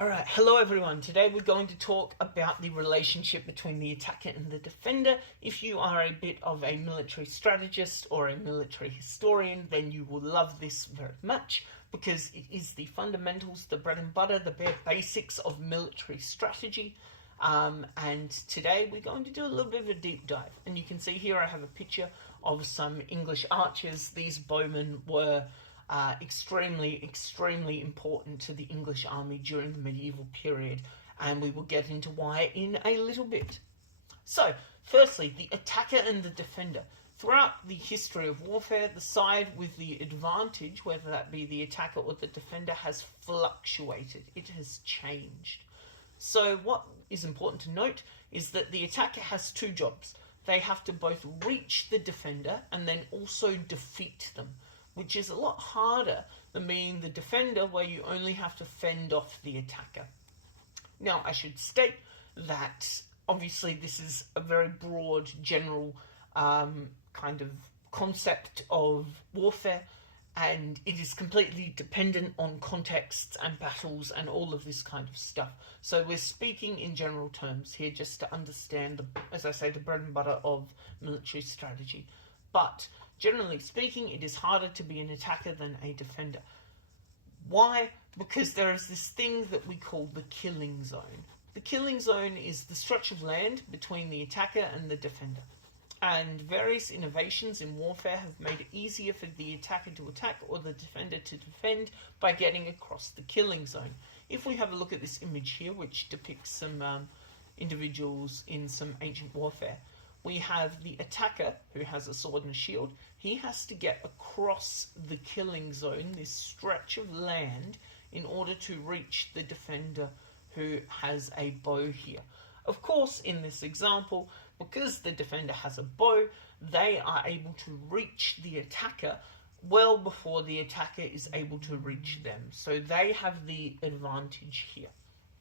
Alright, hello everyone. Today we're going to talk about the relationship between the attacker and the defender. If you are a bit of a military strategist or a military historian, then you will love this very much because it is the fundamentals, the bread and butter, the bare basics of military strategy. And today we're going to do a little bit of a deep dive. And you can see here I have a picture of some English archers. These bowmen were extremely important to the English army during the medieval period, and we will get into why in a little bit. So, firstly, the attacker and the defender. Throughout the history of warfare, the side with the advantage, whether that be the attacker or the defender, has fluctuated. It has changed. So what is important to note is that the attacker has two jobs. They have to both reach the defender and then also defeat them, which is a lot harder than being the defender, where you only have to fend off the attacker. Now, I should state that obviously this is a very broad, general kind of concept of warfare, and it is completely dependent on contexts and battles and all of this kind of stuff. So we're speaking in general terms here just to understand, as I say, the bread and butter of military strategy. But generally speaking, it is harder to be an attacker than a defender. Why? Because there is this thing that we call the killing zone. The killing zone is the stretch of land between the attacker and the defender. And various innovations in warfare have made it easier for the attacker to attack or the defender to defend by getting across the killing zone. If we have a look at this image here, which depicts some individuals in some ancient warfare, we have the attacker, who has a sword and a shield. He has to get across the killing zone, this stretch of land, in order to reach the defender, who has a bow here. Of course, in this example, because the defender has a bow, they are able to reach the attacker well before the attacker is able to reach them. So they have the advantage here.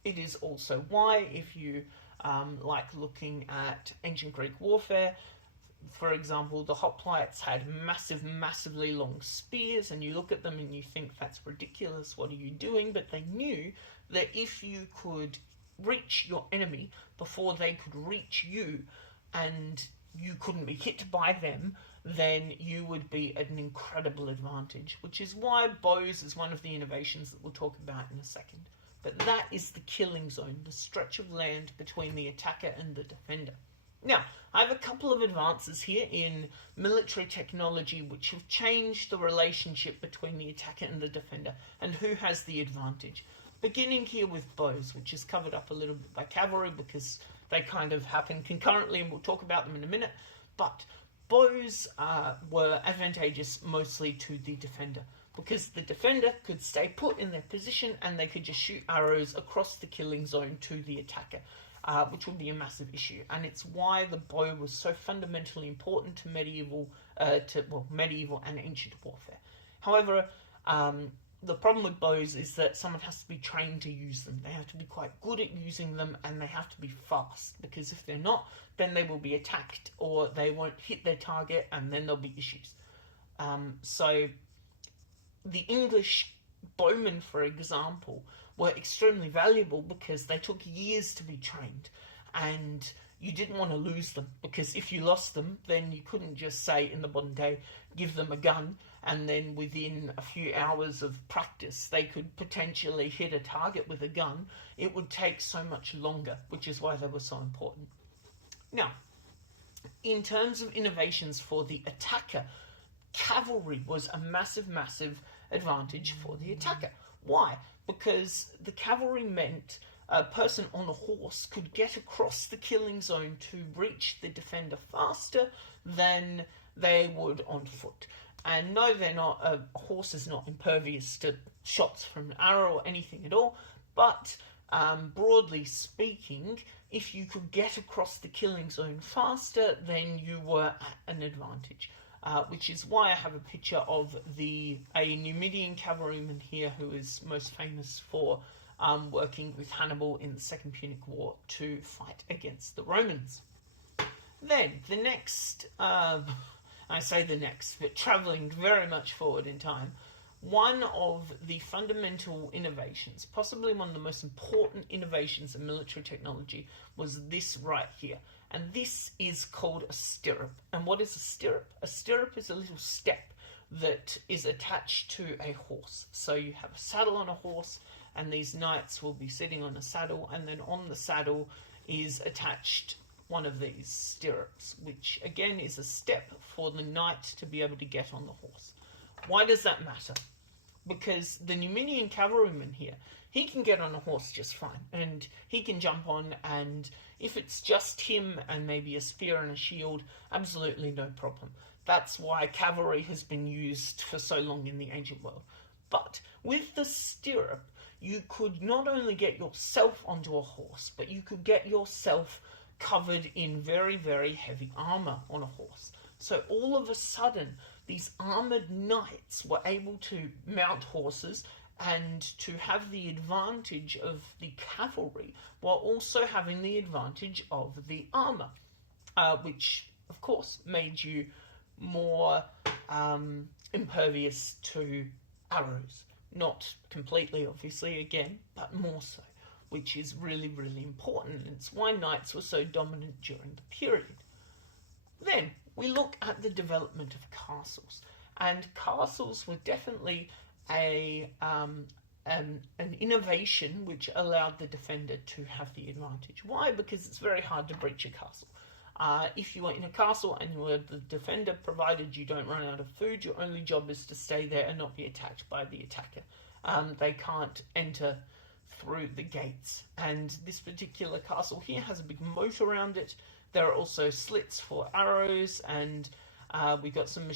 It is also why, if you like looking at ancient Greek warfare, for example, the hoplites had massively long spears, and you look at them and you think, that's ridiculous, what are you doing? But they knew that if you could reach your enemy before they could reach you, and you couldn't be hit by them, then you would be at an incredible advantage, which is why bows is one of the innovations that we'll talk about in a second. But that is the killing zone, the stretch of land between the attacker and the defender. Now, I have a couple of advances here in military technology which have changed the relationship between the attacker and the defender, and who has the advantage. Beginning here with bows, which is covered up a little bit by cavalry because they kind of happen concurrently, and we'll talk about them in a minute. But bows were advantageous mostly to the defender, because the defender could stay put in their position and they could just shoot arrows across the killing zone to the attacker, which would be a massive issue. And it's why the bow was so fundamentally important to medieval and ancient warfare. However, the problem with bows is that someone has to be trained to use them. They have to be quite good at using them, and they have to be fast, because if they're not, then they will be attacked or they won't hit their target, and then there'll be issues. So the English bowmen, for example, were extremely valuable because they took years to be trained, and you didn't want to lose them, because if you lost them, then you couldn't just say in the modern day, give them a gun, and then within a few hours of practice, they could potentially hit a target with a gun. It would take so much longer, which is why they were so important. Now, in terms of innovations for the attacker, cavalry was a massive advantage for the attacker. Why? Because the cavalry meant a person on a horse could get across the killing zone to reach the defender faster than they would on foot. And no, a horse is not impervious to shots from an arrow or anything at all, but broadly speaking, if you could get across the killing zone faster, then you were at an advantage. Which is why I have a picture of a Numidian cavalryman here, who is most famous for working with Hannibal in the Second Punic War to fight against the Romans. Then, the next, I say the next, but travelling very much forward in time, one of the fundamental innovations, possibly one of the most important innovations in military technology, was this right here. And this is called a stirrup. And what is a stirrup? A stirrup is a little step that is attached to a horse. So you have a saddle on a horse, and these knights will be sitting on a saddle, and then on the saddle is attached one of these stirrups, which again is a step for the knight to be able to get on the horse. Why does that matter? Because the Numidian cavalryman here, he can get on a horse just fine, and he can jump on, and if it's just him and maybe a spear and a shield, absolutely no problem. That's why cavalry has been used for so long in the ancient world. But with the stirrup, you could not only get yourself onto a horse, but you could get yourself covered in very, very heavy armor on a horse. So all of a sudden, these armored knights were able to mount horses and to have the advantage of the cavalry while also having the advantage of the armor, which, of course, made you more impervious to arrows. Not completely, obviously, again, but more so, which is really, really important. And it's why knights were so dominant during the period. Then we look at the development of castles, and castles were definitely an innovation which allowed the defender to have the advantage. Why? Because it's very hard to breach a castle. If you were in a castle and you were the defender, provided you don't run out of food, your only job is to stay there and not be attacked by the attacker. They can't enter through the gates. And this particular castle here has a big moat around it. There are also slits for arrows, and we got some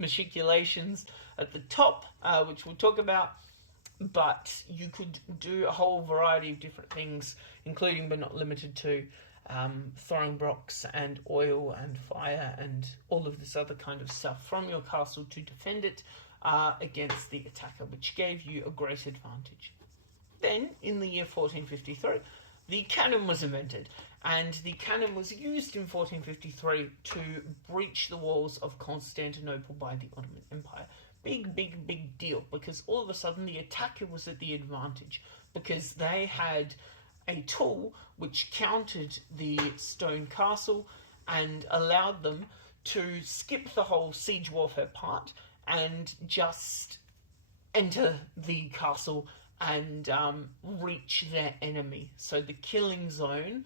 machiculations at the top, which we'll talk about. But you could do a whole variety of different things, including but not limited to throwing rocks and oil and fire and all of this other kind of stuff from your castle to defend it against the attacker, which gave you a great advantage. Then, in the year 1453, the cannon was invented, and the cannon was used in 1453 to breach the walls of Constantinople by the Ottoman Empire. Big, big, big deal, because all of a sudden the attacker was at the advantage, because they had a tool which countered the stone castle and allowed them to skip the whole siege warfare part and just enter the castle and reach their enemy. So the killing zone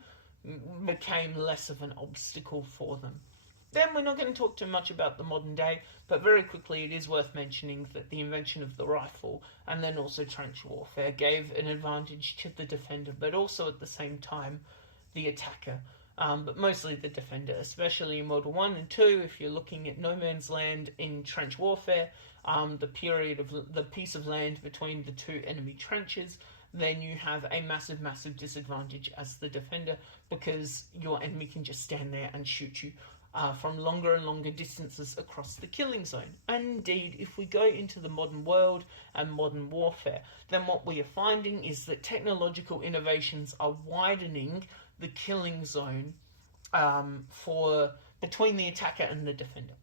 became less of an obstacle for them. Then we're not going to talk too much about the modern day, but very quickly it is worth mentioning that the invention of the rifle and then also trench warfare gave an advantage to the defender, but also at the same time the attacker. But mostly the defender, especially in World War One and Two. If you're looking at no man's land in trench warfare, the period of the piece of land between the two enemy trenches, then you have a massive, massive disadvantage as the defender, because your enemy can just stand there and shoot you from longer and longer distances across the killing zone. And indeed, if we go into the modern world and modern warfare, then what we are finding is that technological innovations are widening the killing zone between the attacker and the defender.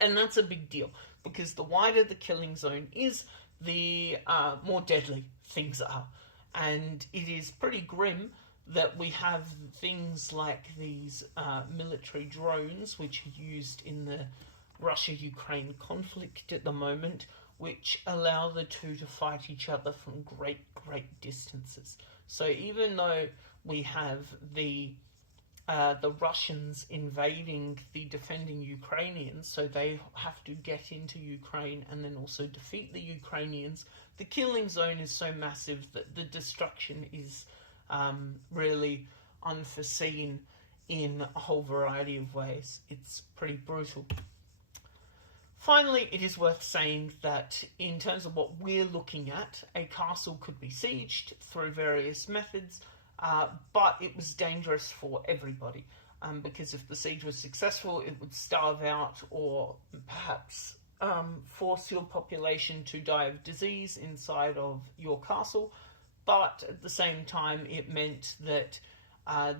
And that's a big deal, because the wider the killing zone is, the more deadly things are. And it is pretty grim that we have things like these military drones, which are used in the Russia-Ukraine conflict at the moment, which allow the two to fight each other from great, great distances. So even though we have the Russians invading the defending Ukrainians, so they have to get into Ukraine and then also defeat the Ukrainians, the killing zone is so massive that the destruction is really unforeseen in a whole variety of ways. It's pretty brutal. Finally, it is worth saying that in terms of what we're looking at, a castle could be sieged through various methods, but it was dangerous for everybody, because if the siege was successful, it would starve out or perhaps force your population to die of disease inside of your castle. But at the same time, it meant that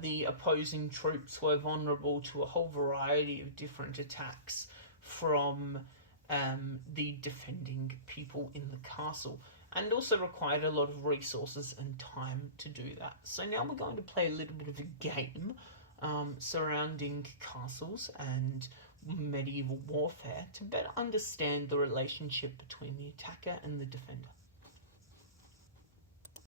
the opposing troops were vulnerable to a whole variety of different attacks from the defending people in the castle, and also required a lot of resources and time to do that. So now we're going to play a little bit of a game surrounding castles and medieval warfare to better understand the relationship between the attacker and the defender.